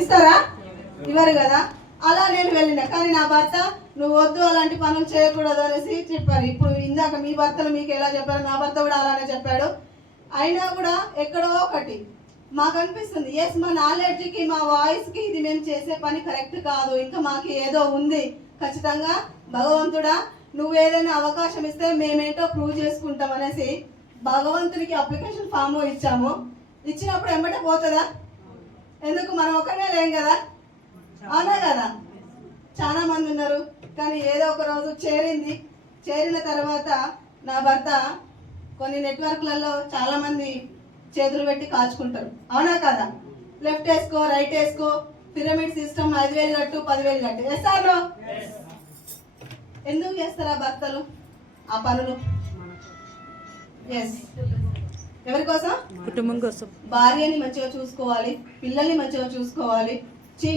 ఇస్తారా? ఇవ్వరు కదా. అలా నేను వెళ్ళిన, కానీ నా భర్త నువ్వు వద్దు అలాంటి పనులు చేయకూడదు అనేసి చెప్పారు. ఇప్పుడు ఇందాక మీ భర్తలు మీకు ఎలా చెప్పారు, నా భర్త కూడా అలానే చెప్పాడు. అయినా కూడా ఎక్కడో ఒకటి మాకు అనిపిస్తుంది, ఎస్ మా నాలెడ్జ్కి మా వాయిస్కి ఇది మేము చేసే పని కరెక్ట్ కాదు, ఇంకా మాకు ఏదో ఉంది. ఖచ్చితంగా భగవంతుడా నువ్వు ఏదైనా అవకాశం ఇస్తే మేమేంటో ప్రూవ్ చేసుకుంటాం అనేసి భగవంతునికి అప్లికేషన్ ఫామ్ ఇచ్చాము. ఇచ్చినప్పుడు ఎమ్మటే పోతుందా? ఎందుకు మనం ఒక్కనే లేం కదా, అవునా కదా? చాలా మంది ఉన్నారు, కానీ ఏదో ఒక రోజు చేరింది. చేరిన తర్వాత నా భర్త కొన్ని నెట్వర్క్లలో చాలా మంది చేతులు పెట్టి కాల్చుకుంటారు, అవునా కదా? లెఫ్ట్ వేసుకో, రైట్ వేసుకో, పిరమిడ్ సిస్టమ్, 5,000 కట్టు, 10,000 కట్టు. వేస్తారో? ఎందుకు చేస్తారా భర్తలు ఆ పనులు? ఎస్, ఎవరి కోసం? కుటుంబం కోసం. భార్యని మంచిగా చూసుకోవాలి, పిల్లల్ని మంచిగా చూసుకోవాలి.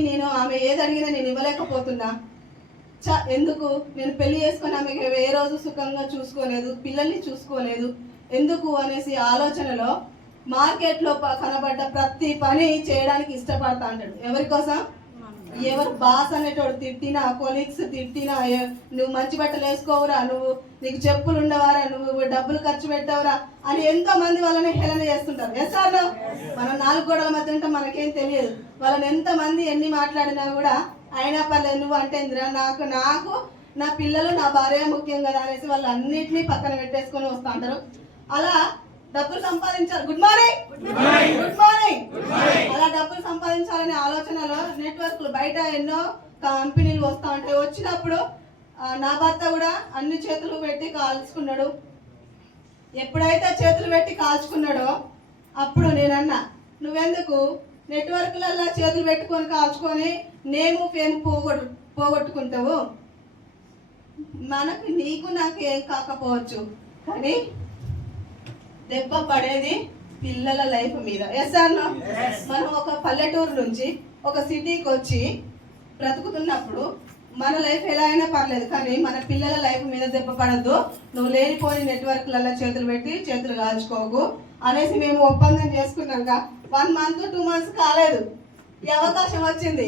నేను ఆమె ఏది అడిగినా నేను ఇవ్వలేకపోతున్నా. ఎందుకు? నేను పెళ్లి చేసుకుని ఆమెకి ఏ రోజు సుఖంగా చూసుకోలేదు, పిల్లల్ని చూసుకోలేదు, ఎందుకు అనేసి ఆలోచనలో మార్కెట్లో కనబడ్డ ప్రతి పని చేయడానికి ఇష్టపడతా అంటాడు. ఎవరి కోసం? ఎవరు బాస్ అనేటోడు తిట్టినా, కొలీగ్స్ తిట్టినా, నువ్వు మంచి బట్టలు వేసుకోవురా, నువ్వు నీకు చెప్పులు ఉండవారా, నువ్వు డబ్బులు ఖర్చు పెట్టవురా అని ఎంతో మంది వాళ్ళని హేళన చేస్తుంటారు. Yes or no? మనం 4 గోడల మధ్య ఉంటే మనకేం తెలియదు. వాళ్ళని ఎంతమంది ఎన్ని మాట్లాడినా కూడా అయినా పర్లేదు, నువ్వు అంటే నాకు నా పిల్లలు నా భార్య ముఖ్యం కదా అనేసి వాళ్ళు అన్నిటినీ పక్కన పెట్టేసుకొని వస్తూ ఉంటారు. అలా డబ్బులు సంపాదించాలి. Good morning, good morning. అలా డబ్బులు సంపాదించాలనే ఆలోచనలో నెట్వర్క్లు బయట ఎన్నో కంపెనీలు వస్తూ ఉంటాయి. వచ్చినప్పుడు నా భర్త కూడా అన్ని చేతులు పెట్టి కాల్చుకున్నాడు. ఎప్పుడైతే చేతులు పెట్టి కాల్చుకున్నాడో అప్పుడు నేనన్నా, నువ్వెందుకు నెట్వర్క్లలో చేతులు పెట్టుకొని కాల్చుకొని నేను ఫేమ్ పోగొట్టుకుంటావు? మనకు నీకు నాకు ఏం కాకపోవచ్చు, కానీ దెబ్బ పడేది పిల్లల లైఫ్ మీద. Yes or no? మనం ఒక పల్లెటూరు నుంచి ఒక సిటీకి వచ్చి బ్రతుకుతున్నప్పుడు మన లైఫ్ ఎలా అయినా పర్లేదు, కానీ మన పిల్లల లైఫ్ మీద దెబ్బ పడద్దు. నువ్వు లేనిపోని నెట్వర్క్లలో చేతులు పెట్టి చేతులు కాల్చుకోకు అనేసి మేము ఒప్పందం చేసుకున్నాక 1 month 2 months కాలేదు, ఈ అవకాశం వచ్చింది.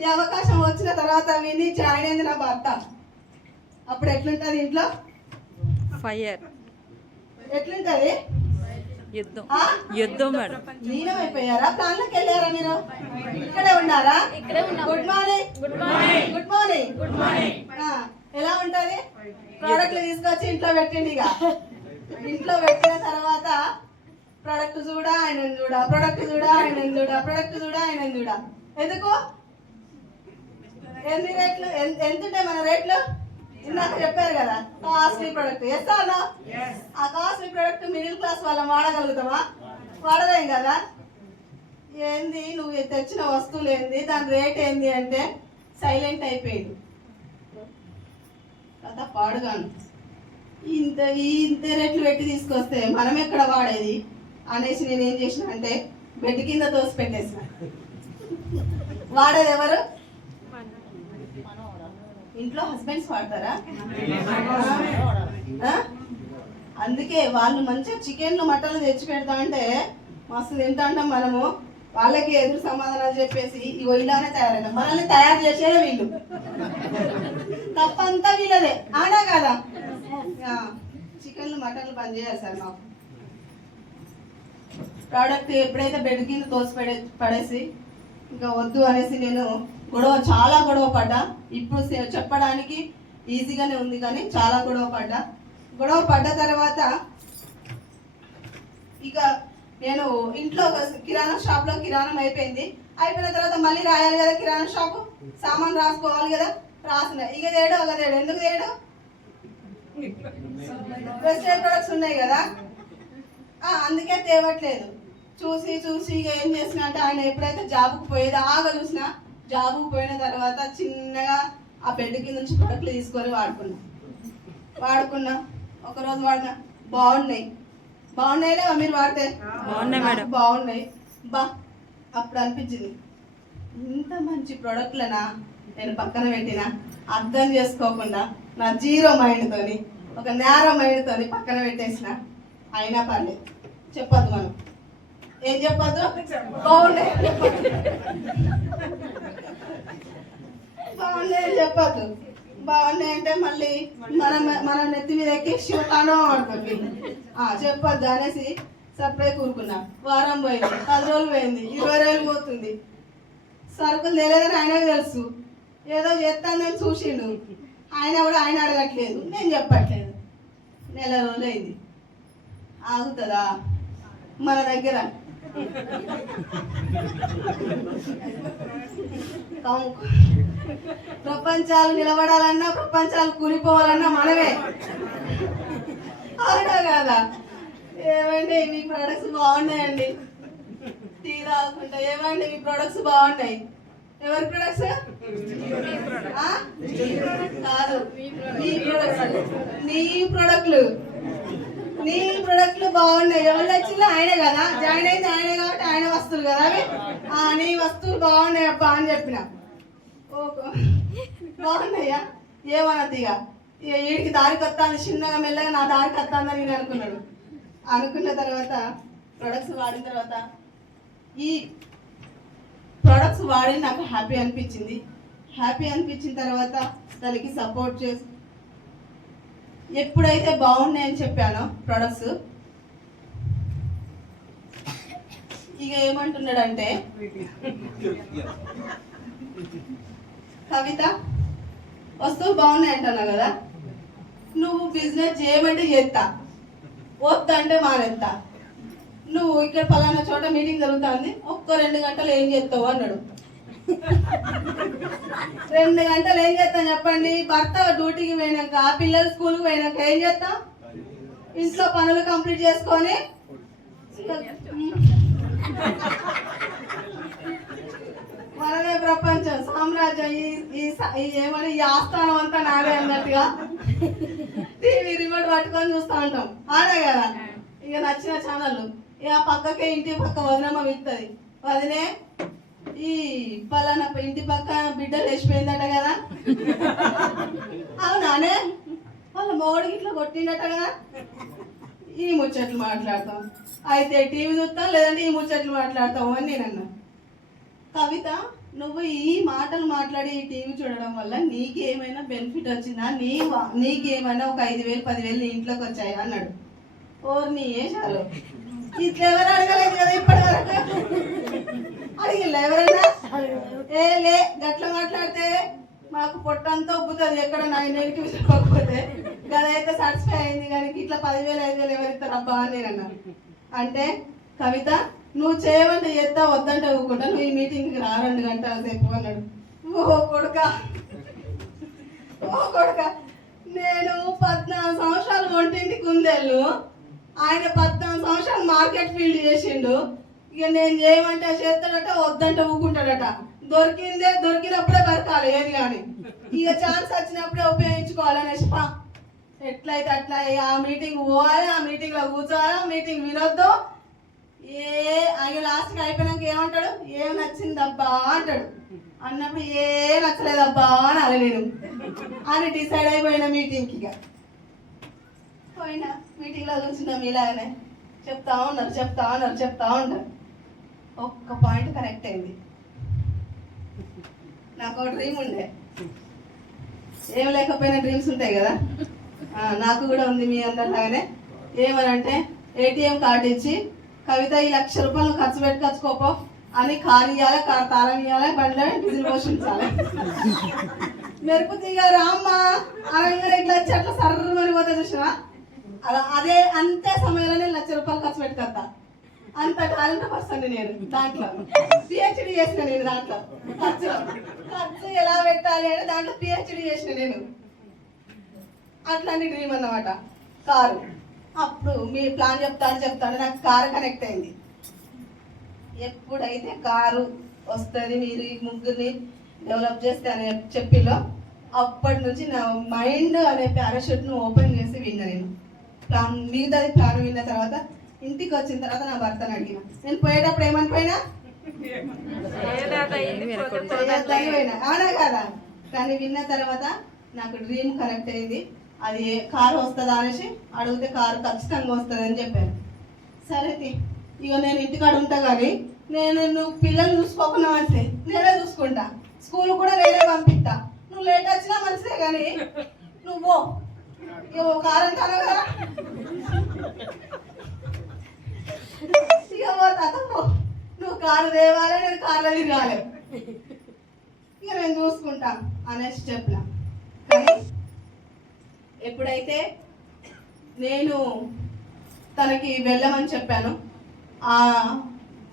ఈ అవకాశం వచ్చిన తర్వాత విని జాయిన్ అయింది నా భర్త. అప్పుడు ఎట్లుంటుంది ఇంట్లో? ఫైర్. ఎట్లుంటది? యుద్ధం మేడం. లీనమైపోయారా? ప్లాన్లోకి వెళ్ళారా? మీరు ఇక్కడే ఉన్నారా? Good morning, good morning, good morning, good morning. ఎలా ఉంటది? ప్రోడక్ట్లు తీసుకొచ్చి ఇంట్లో పెట్టండి. ఇక ఇంట్లో పెట్టిన తర్వాత ప్రోడక్ట్ చూడ ఆయన చూడ, ప్రోడక్ట్ చూడ ఆయన చూడ, ప్రోడక్ట్ చూడ ఆయన చూడ. ఎందుకు? ఎన్ని రేట్లు ఎంత ఉంటాయి మన రేట్లు? ఇందాక చెప్పారు కదా, కాస్ట్లీ ప్రొడక్ట్. ఎస్తానా? ఆ కాస్ట్లీ ప్రొడక్ట్ మిడిల్ క్లాస్ వాళ్ళం వాడగలుగుతామా? వాడలేం కదా. ఏంది నువ్వు తెచ్చిన వస్తువులు ఏంది, దాని రేట్ ఏంది అంటే సైలెంట్ అయిపోయింది కదా. పాడుగాను ఇంత రేట్లు పెట్టి తీసుకొస్తే మనం ఎక్కడ వాడేది అనేసి నేను ఏం చేసిన అంటే బెడ్ కింద తోసి పెట్టేసిన. వాడేది ఎవరు? ఇంట్లో హస్బెండ్స్ వాడతారా? అందుకే వాళ్ళు మంచిగా చికెన్లు మటన్లు తెచ్చి పెడతా అంటే మస్తు తింటా ఉంటాం మనము. వాళ్ళకి ఎదురు సమాధానాలు చెప్పేసి ఇగో ఇలానే తయారైనా. మనల్ని తయారు చేసేదే వీళ్ళు, తప్పంతా వీళ్ళదే, ఆనా కదా? చికెన్లు మటన్లు బంద్ చేయాలి సార్. మాకు ప్రోడక్ట్ ఎప్పుడైతే బెడ్ కింద తోసి పడేసి ఇంకా వద్దు అనేసి నేను చాలా గొడవ పడ్డా. ఇప్పుడు చెప్పడానికి ఈజీగానే ఉంది, కానీ చాలా గొడవ పడ్డ తర్వాత ఇక నేను ఇంట్లో కిరాణా షాప్లో కిరాణం అయిపోయింది. అయిపోయిన తర్వాత మళ్ళీ రాయాలి కదా కిరాణా షాపు, సామాన్ రాసుకోవాలి కదా. రాసిన ఇక తేడు ఒక తేడు. ఎందుకు తేడు? వెస్టర్న్ ప్రొడక్ట్స్ ఉన్నాయి కదా, అందుకే తేవట్లేదు. చూసి ఇక ఏం చేసిన అంటే ఆయన ఎప్పుడైతే జాబుకు పోయేది చూసిన, జాబుకు పోయిన తర్వాత చిన్నగా ఆ బెడ్ కింద నుంచి ప్రొడక్ట్లు తీసుకొని వాడుకున్నా. ఒకరోజు వాడినా, బాగున్నాయిలే మీరు వాడితే బాగున్నాయి. అప్పుడు అనిపించింది, ఇంత మంచి ప్రొడక్ట్లనా నేను పక్కన పెట్టినా, అర్థం చేసుకోకుండా నా జీరో మైండ్తోని, ఒక నేరో మైండ్తోని పక్కన పెట్టేసిన. అయినా పర్లేదు, చెప్పొద్దు మనం. ఏం చెప్పద్దు? బాగున్నాయి బాగున్నాయి అని చెప్పద్దు. బాగున్నాయి అంటే మళ్ళీ మనం నెత్తి మీద ఎక్కి శివతాండవం ఆడుతుంది. చెప్పొద్దు అనేసి సపరేట్ కూరుకున్నా. వారం పోయింది, 10 రోజులు పోయింది, 20 రోజులు పోతుంది. సరుకులు తెలియదని ఆయనకు తెలుసు. ఏదో చేస్తానని చూసిండు. ఆయన కూడా ఆయన అడగట్లేదు, నేను చెప్పట్లేదు. నెల రోజులు అయింది. ఆగుతుందా మన దగ్గర? ప్రపంచాలు నిలబడాలన్నా, ప్రపంచాలు కూలిపోవాలన్నా మనమే. అవునా కాదా? ఏమండి మీ ప్రొడక్ట్స్ బాగున్నాయండి, టీ తాగుకుంటా. ఏమండి మీ ప్రొడక్ట్స్ బాగున్నాయి. ఎవరి ప్రొడక్ట్స్? కాదు, నీ ప్రొడక్ట్లు బాగున్నాయి. ఎవరు వచ్చిందో ఆయనే కదా, జాయిన్ అయింది ఆయనే కాబట్టి ఆయన వస్తువులు కదా అవి. నీ వస్తువులు బాగున్నాయి అబ్బా అని చెప్పిన. బాగున్నాయా? ఏమన్నది ఇక వీడికి దారికి వస్తాను, చిన్నగా మెల్లగా నా దారికి వస్తానని నేను అనుకున్నాడు. అనుకున్న తర్వాత ప్రొడక్ట్స్ వాడిన తర్వాత ఈ ప్రొడక్ట్స్ వాడి నాకు హ్యాపీ అనిపించింది. హ్యాపీ అనిపించిన తర్వాత దానికి సపోర్ట్ చేసి ఎప్పుడైతే బాగున్నాయని చెప్పానో ప్రొడక్ట్స్, ఇక ఏమంటున్నాడంటే, కవిత వస్తువులు బాగున్నాయి అంటున్నావు కదా, నువ్వు బిజినెస్ చేయమంటే చేస్తా, వద్దంటే మానేస్తా. నువ్వు ఇక్కడ పలానా చోట మీటింగ్ జరుగుతుంది, ఒక్క 2 గంటలు ఏం చేస్తావు అన్నాడు. 2 గంటలు ఏం చేస్తాం చెప్పండి? భర్త డ్యూటీకి పోయినాక, పిల్లలు స్కూల్కి పోయినాక ఏం చేస్తాం? ఇంట్లో పనులు కంప్లీట్ చేసుకొని మనమే ప్రపంచం, సామ్రాజ్యం, ఏమని ఈ ఆస్థానం అంతా నాదే అన్నట్టుగా టీవీ రిమోట్ పట్టుకొని చూస్తూ ఉంటాం. ఆడే కదా ఇక నచ్చిన ఛానళ్ళు. ఇక పక్కకే ఇంటి పక్క వదినమ్మ విత్తది, వదినే ఈ పలానా ఇంటి పక్క బిడ్డ లేచిపోయిందట కదా, అవునానే వాళ్ళ మొగుడికి ఇట్లా కొట్టిందట కదా. ఈ ముచ్చట్లు మాట్లాడతాం. అయితే టీవీ చూస్తాం, లేదంటే ఈ ముచ్చట్లు మాట్లాడతాం అని నేను అన్నా. కవిత, నువ్వు ఈ మాటలు మాట్లాడి ఈ టీవీ చూడడం వల్ల నీకేమైనా బెనిఫిట్ వచ్చిందా? నీకేమైనా ఒక 5,000 10,000 నీ ఇంట్లోకి వచ్చాయా అన్నాడు. ఓర్ని చాలు, ఇట్లా ఎవరు అడగలేదు కదా ఇప్పటి వరకు. అడిగిల్లా ఎవరైనా? లే, గట్ల మాట్లాడితే మాకు పొట్టంతా ఉబ్బుతుంది ఎక్కడ నెగిటివ్ చెప్పకపోతే. గదైతే సాటిస్ఫై అయింది కానీ ఇట్లా 10,000 5,000 ఎవరిస్తారు అబ్బా అని నేను అన్నా. అంటే కవిత, నువ్వు చేయమంటే చేస్తా, వద్దంటే ఊరుకుంటా, నువ్వు ఈ మీటింగ్కి రా 2 గంటల సేపు అన్నాడు. ఓ కొడుక, నేను 14 సంవత్సరాలు వంటింటికి ఉందేళ్ళు, ఆయన 14 సంవత్సరాలు మార్కెట్ ఫీల్డ్ చేసిండు. ఇక నేను చేయమంటే చేస్తాడట, వద్దంటే ఊరుకుంటాడట. దొరికినప్పుడే బతకాలి ఏది కానీ. ఇక ఛాన్స్ వచ్చినప్పుడే ఉపయోగించుకోవాలనేసి ఎట్లయితే అట్లా ఆ మీటింగ్ పోవాలి, ఆ మీటింగ్లో కూర్చోవాలి, ఆ మీటింగ్ వినొద్దు. ఆయన లాస్ట్కి అయిపోయినాక ఏమంటాడు? ఏం నచ్చిందబ్బా అంటాడు. అన్నప్పుడు ఏ నచ్చలేదబ్బా అని అది నేను అని డిసైడ్ అయిపోయిన మీటింగ్కి. ఇక పోయినా మీటింగ్లో కూర్చున్నాం, ఇలాగనే చెప్తా ఉన్నారు. ఒక్క పాయింట్ కరెక్ట్ అయింది. నాకు ఒక డ్రీమ్ ఉండే, ఏం లేకపోయినా డ్రీమ్స్ ఉంటాయి కదా, నాకు కూడా ఉంది మీ అందరిలాగానే. ఏమనంటే ఏటీఎం కార్డు ఇచ్చి, కవిత ఈ 1,00,000 రూపాయలు ఖర్చు పెట్టుకొచ్చుకోపో అని కారు ఇవ్వాలి, తాళం ఇవ్వాలి, బండ్లో డీజిల్ పోషించాలి. మెరుపు తీగ రామ్మ అనగానే ఇట్లా వచ్చి అట్లా సర్రమని పోతే చూసినా, అదే అంతే సమయంలోనే 1,00,000 రూపాయలు ఖర్చు పెట్టుకొస్తా. అంత టాలెంట్ పర్సన్ నేను. దాంట్లో పిహెచ్డి చేసిన నేను. దాంట్లో ఖర్చు ఎలా పెట్టాలి అని దాంట్లో పిహెచ్డి చేసిన నేను. అట్లాంటి డ్రీమ్ అన్నమాట కారు. అప్పుడు మీరు ప్లాన్ చెప్తాను నాకు కారు కనెక్ట్ అయింది. ఎప్పుడైతే కారు వస్తుంది, మీరు ఈ ముగ్గురిని డెవలప్ చేస్తే అని చెప్పిలో, అప్పటి నుంచి నా మైండ్ అనే పారాషూట్ను ఓపెన్ చేసి విన్నా నేను. మిగతాది ప్లాన్ విన్న తర్వాత ఇంటికి వచ్చిన తర్వాత నా భర్తను అడిగిన, నేను పోయేటప్పుడు ఏమని పోయినా అవునా కదా. కానీ విన్న తర్వాత నాకు డ్రీమ్ కనెక్ట్ అయింది. అది కారు వస్తుందా అనేసి అడిగితే కారు ఖచ్చితంగా వస్తుంది అని చెప్పాను. సరే ఇక నేను ఇంటికాడ ఉంటా కానీ నువ్వు పిల్లలు చూసుకోకుండా మంచిదే, నేనే చూసుకుంటా, స్కూల్ కూడా నేనే పంపిస్తా, నువ్వు లేట్ వచ్చినా మంచిదే కానీ నువ్వు ఇక ఒక ఆరంటాను కదా ఇక పోతా, నువ్వు కారు తేవాలి, నేను కార్లో తిరగాలి, ఇక నేను చూసుకుంటా అనేసి చెప్పిన. కానీ ఎప్పుడైతే నేను తనకి వెళ్ళమని చెప్పాను,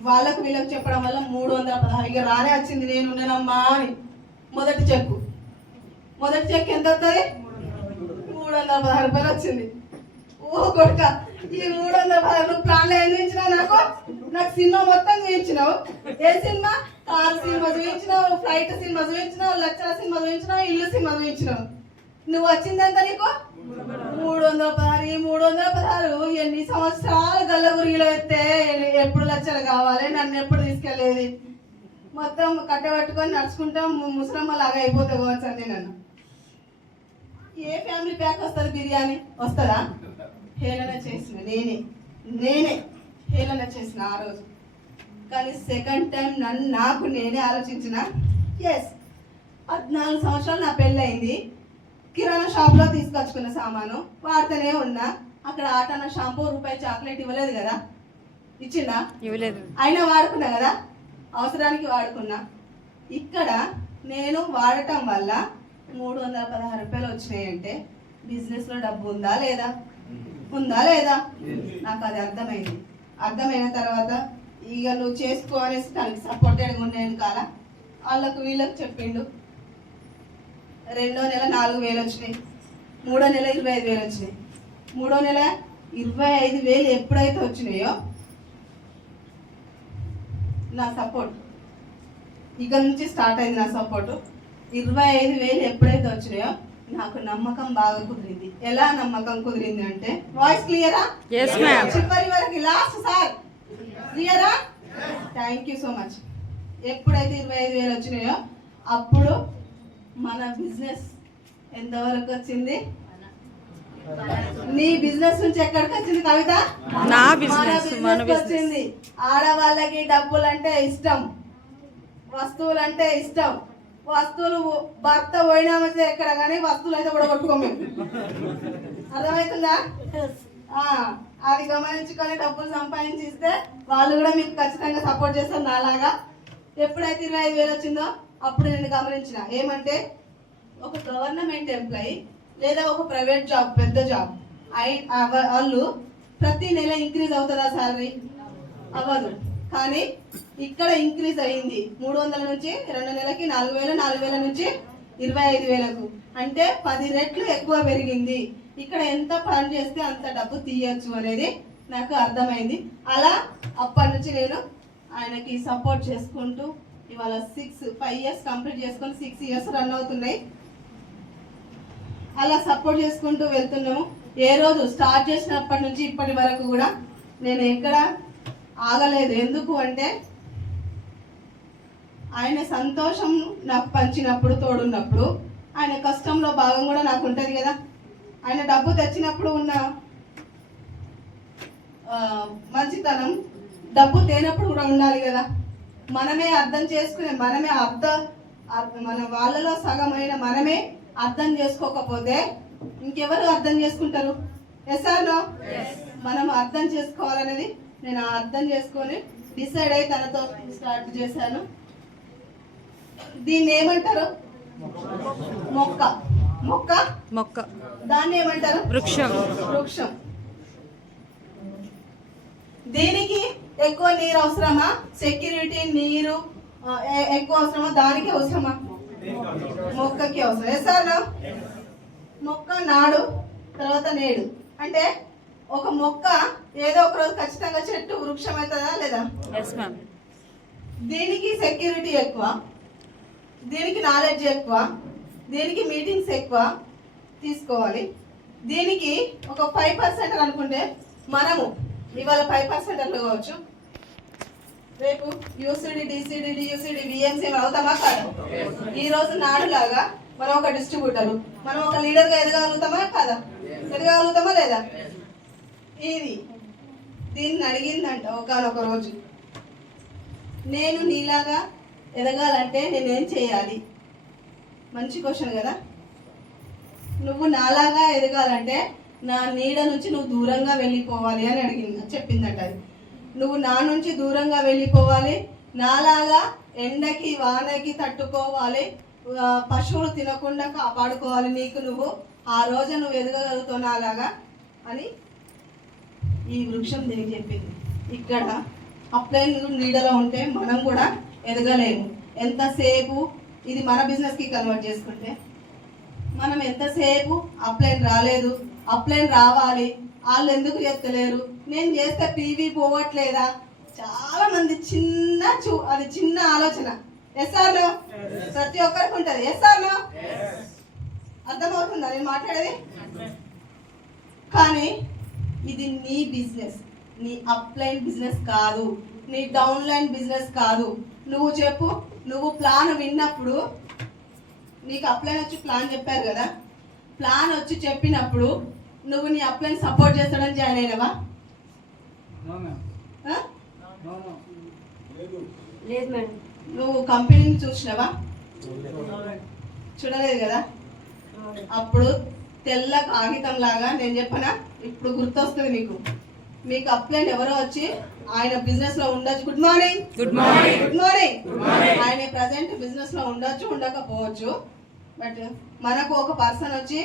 వాళ్ళకు వీళ్ళకి చెప్పడం వల్ల 316 ఇక రానే వచ్చింది. నేను ఉన్నానమ్మా అని మొదటి చెక్ ఎంత వస్తుంది? 316 రూపాయలు వచ్చింది. ఓ కొడుక, ఈ 316 నువ్వు ప్లాన్లో ఏం చూపించినావు? నాకు సినిమా మొత్తం చూపించినావు. ఏ సినిమా? కారు సినిమా చూపించినావు, ఫ్లైట్ సినిమా చూపించినావు, లక్షల సినిమా చూపించినావు, ఇల్లు సినిమా చూపించినావు. నువ్వు వచ్చిందంత నీకు 316. ఈ 316 ఎన్ని సంవత్సరాలు గల్లగురిలో ఎత్తే ఎప్పుడు లక్షలు కావాలి, నన్ను ఎప్పుడు తీసుకెళ్ళేది, మొత్తం కట్టబెట్టుకొని నడుచుకుంటాం ముసలమ్మ లాగా అయిపోతే కావచ్చు అంతే. నన్ను ఏ ఫ్యామిలీ ప్యాక్ వస్తుంది? బిర్యానీ వస్తుందా? హేళన చేసిన నేనే హేళన చేసిన ఆ రోజు. కానీ సెకండ్ టైం నాకు నేనే ఆలోచించిన, ఎస్ 14 సంవత్సరాలు నా పెళ్ళి అయింది, కిరాణా షాప్లో తీసుకొచ్చుకున్న సామాను వాడుతూనే ఉన్నా, అక్కడ ఆటన షాంపూ రూపాయి చాక్లెట్ ఇవ్వలేదు కదా, ఇచ్చిందా? ఇవ్వలేదు. అయినా వాడుకున్నా కదా, అవసరానికి వాడుకున్నా. ఇక్కడ నేను వాడటం వల్ల 316 రూపాయలు వచ్చినాయంటే బిజినెస్లో డబ్బు ఉందా లేదా? నాకు అది అర్థమైంది. అర్థమైన తర్వాత ఇక నువ్వు చేసుకో అనేసి దానికి సపోర్టెడ్గా ఉండేది కాదా, వాళ్ళకు వీళ్ళకి చెప్పిండు. 2వ నెల 4,000 వచ్చినాయి, 3వ నెల 25,000 వచ్చినాయి, 3వ నెల 25,000 ఎప్పుడైతే వచ్చినాయో నా సపోర్ట్ ఇక నుంచి స్టార్ట్ అయింది. నా సపోర్టు 25,000 ఎప్పుడైతే వచ్చినాయో నాకు నమ్మకం బాగా కుదిరింది. ఎలా నమ్మకం కుదిరింది అంటే, వాయిస్ క్లియరా? చివరి వరకు లాస్ట్ సార్ క్లియరా? Thank you so much. ఎప్పుడైతే 25,000 వచ్చినాయో అప్పుడు మన బిజినెస్ ఎంతవరకు వచ్చింది? నీ బిజినెస్ నుంచి ఎక్కడికి వచ్చింది కవిత? నా బిజినెస్ వచ్చింది. ఆడవాళ్ళకి డబ్బులు అంటే ఇష్టం, వస్తువులు అంటే ఇష్టం. వస్తువులు భర్త పోయినా మంచిది ఎక్కడ, కానీ వస్తువులు అయితే కూడా కొట్టుకోమే. అర్థమవుతుందా? అది గమనించుకొని డబ్బులు సంపాదించి ఇస్తే వాళ్ళు కూడా మీకు ఖచ్చితంగా సపోర్ట్ చేస్తారు నాలాగా. ఎప్పుడైతే 25,000 వచ్చిందో అప్పుడు నేను గమనించిన ఏమంటే, ఒక గవర్నమెంట్ ఎంప్లాయీ లేదా ఒక ప్రైవేట్ జాబ్, పెద్ద జాబ్ వాళ్ళు ప్రతి నెల ఇంక్రీజ్ అవుతుందా శాలరీ? అవ్వదు. కానీ ఇక్కడ ఇంక్రీజ్ అయ్యింది 300 నుంచి 2 నెలలకి 4,000, 4,000 నుంచి 25,000కు, అంటే 10 రెట్లు ఎక్కువ పెరిగింది. ఇక్కడ ఎంత పని చేస్తే అంత డబ్బు తీయచ్చు అనేది నాకు అర్థమైంది. అలా అప్పటి నుంచి నేను ఆయనకి సపోర్ట్ చేసుకుంటూ ఇవాళ 5 ఇయర్స్ కంప్లీట్ చేసుకొని 6 ఇయర్స్ రన్ అవుతున్నాయి. అలా సపోర్ట్ చేసుకుంటూ వెళ్తున్నాము. ఏ రోజు స్టార్ట్ చేసినప్పటి నుంచి ఇప్పటి వరకు కూడా నేను ఎక్కడ ఆగలేదు. ఎందుకు అంటే, ఆయన సంతోషం నాకు పంచినప్పుడు, తోడున్నప్పుడు ఆయన కష్టంలో భాగం కూడా నాకు ఉంటుంది కదా. ఆయన డబ్బు తెచ్చినప్పుడు ఉన్న మంచితనం డబ్బు తేనప్పుడు కూడా ఉండాలి కదా. మనమే అర్థం చేసుకునే, మన వాళ్ళలో సగమైన మనమే అర్థం చేసుకోకపోతే ఇంకెవరు అర్థం చేసుకుంటారు? Yes or no? మనం అర్థం చేసుకోవాలనేది నేను అర్థం చేసుకొని డిసైడ్ అయ్యి తనతో స్టార్ట్ చేశాను. దీన్ని ఏమంటారు? మొక్క. దాన్ని ఏమంటారు? వృక్షం. దీనికి ఎక్కువ నీరు అవసరమా? సెక్యూరిటీ నీరు ఎక్కువ అవసరమా? దానికి అవసరమా? మొక్కకి అవసరం. Yes or no? మొక్క నాడు, తర్వాత నేడు. అంటే ఒక మొక్క ఏదో ఒక రోజు ఖచ్చితంగా చెట్టు వృక్షం అవుతుందా లేదా? దీనికి సెక్యూరిటీ ఎక్కువ, దీనికి నాలెడ్జ్ ఎక్కువ, దీనికి మీటింగ్స్ ఎక్కువ తీసుకోవాలి. దీనికి ఒక 5% అనుకుంటే మనము ఇవాళ 5% కావచ్చు, రేపు యూసీడీ, డిసిడి, డియూసీడీ, విఎంసీ అవుతామా కాదా? ఈ రోజు నాడులాగా మనం ఒక డిస్ట్రిబ్యూటర్, మనం ఒక లీడర్గా ఎదగలుగుతామా కాదా? ఎదగలుగుతామా లేదా? ఇది దీన్ని అడిగిందంట ఒకనొక రోజు, నేను నీలాగా ఎదగాలంటే నేనేం చేయాలి? మంచి క్వశ్చన్ కదా. నువ్వు నాలాగా ఎదగాలంటే నా నీడ నుంచి నువ్వు దూరంగా వెళ్ళిపోవాలి అని చెప్పిందట. అది నువ్వు నా నుంచి దూరంగా వెళ్ళిపోవాలి, నాలాగా ఎండకి వానకి తట్టుకోవాలి, పశువులు తినకుండా కాపాడుకోవాలి నీకు నువ్వు, ఆ రోజు నువ్వు ఎదగగలుగుతావు నాలాగా అని ఈ వృక్షం దీనికి చెప్పింది. ఇక్కడ అప్లైన్ నీడలో ఉంటే మనం కూడా ఎదగలేము. ఎంతసేపు ఇది మన బిజినెస్కి కన్వర్ట్ చేసుకుంటే మనం ఎంతసేపు అప్లైన్ రాలేదు, అప్లైన్ రావాలి, వాళ్ళు ఎందుకు చెప్తలేరు, నేను చేస్తే పీవీ పోవట్లేదా, చాలా మంది అది చిన్న ఆలోచన. ఎస్ఆర్లో ప్రతి ఒక్కరికి ఉంటుంది. ఎస్ఆర్లో అర్థమవుతుందా నేను మాట్లాడేది? కానీ ఇది నీ బిజినెస్, నీ అప్లైన్ బిజినెస్ కాదు, నీ డౌన్లైన్ బిజినెస్ కాదు. నువ్వు చెప్పు, నువ్వు ప్లాన్ విన్నప్పుడు నీకు అప్లైన్ వచ్చి ప్లాన్ చెప్పారు కదా, ప్లాన్ వచ్చి చెప్పినప్పుడు నువ్వు నీ అప్లైన్ సపోర్ట్ చేస్తాడని జాయిన్ అయినవా? నువ్వు కంపెనీని చూసినవా? చూడలేదు కదా. అప్పుడు తెల్ల కాగితం లాగా నేను చెప్పనా, ఇప్పుడు గుర్తొస్తుంది మీకు అప్లైన్ ఎవరో వచ్చి ఆయన బిజినెస్ లో ఉండొచ్చు. Good morning, good morning, good morning. ఆయన ప్రజెంట్ బిజినెస్ లో ఉండొచ్చు, ఉండకపోవచ్చు. బట్ మనకు ఒక పర్సన్ వచ్చి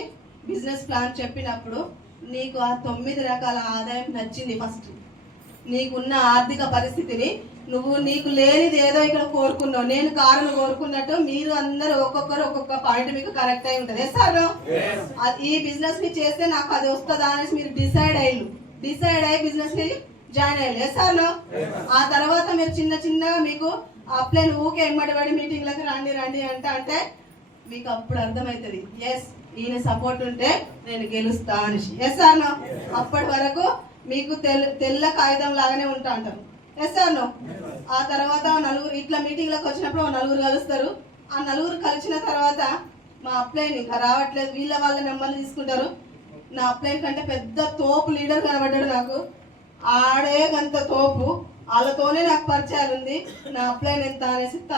బిజినెస్ ప్లాన్ చెప్పినప్పుడు నీకు ఆ 9 రకాల ఆదాయం నచ్చింది. ఫస్ట్ నీకున్న ఆర్థిక పరిస్థితిని నువ్వు నీకు లేనిది ఏదో ఇక్కడ కోరుకున్నావు. నేను కారును కోరుకున్నట్టు మీరు అందరూ ఒక్కొక్కరు ఒక్కొక్క పాయింట్ మీకు కరెక్ట్ అయి ఉంటుంది. సార్ ఈ బిజినెస్ ని చేస్తే నాకు అది వస్తుందా అనేసి మీరు డిసైడ్ అయ్యి బిజినెస్ ని జాయిన్ అయ్యారు. సార్ ఆ తర్వాత మీరు చిన్నగా మీకు అప్లైన్ ఊకే ఎమ్మడి మీటింగ్లకు రండి అంటే మీకు అప్పుడు అర్థమవుతుంది, ఎస్ ఈయన సపోర్ట్ ఉంటే నేను గెలుస్తా అనేసి. Yes sir no. అప్పటి వరకు మీకు తెల్ల కాగితం లాగానే ఉంటా అంటారు. Yes sir no. ఆ తర్వాత నలుగురు ఇట్లా మీటింగ్లకు వచ్చినప్పుడు నలుగురు కలుస్తారు. ఆ నలుగురు కలిసిన తర్వాత మా అప్లైన్ ఇంకా రావట్లేదు, వాళ్ళ నెంబర్లు తీసుకుంటారు. నా అప్లైన్ కంటే పెద్ద తోపు లీడర్ కనబడ్డాడు నాకు, ఆడే గంత తోపు, వాళ్ళతోనే నాకు పరిచయాలు ఉంది. నా అప్లైన్ ఎంత అనేసి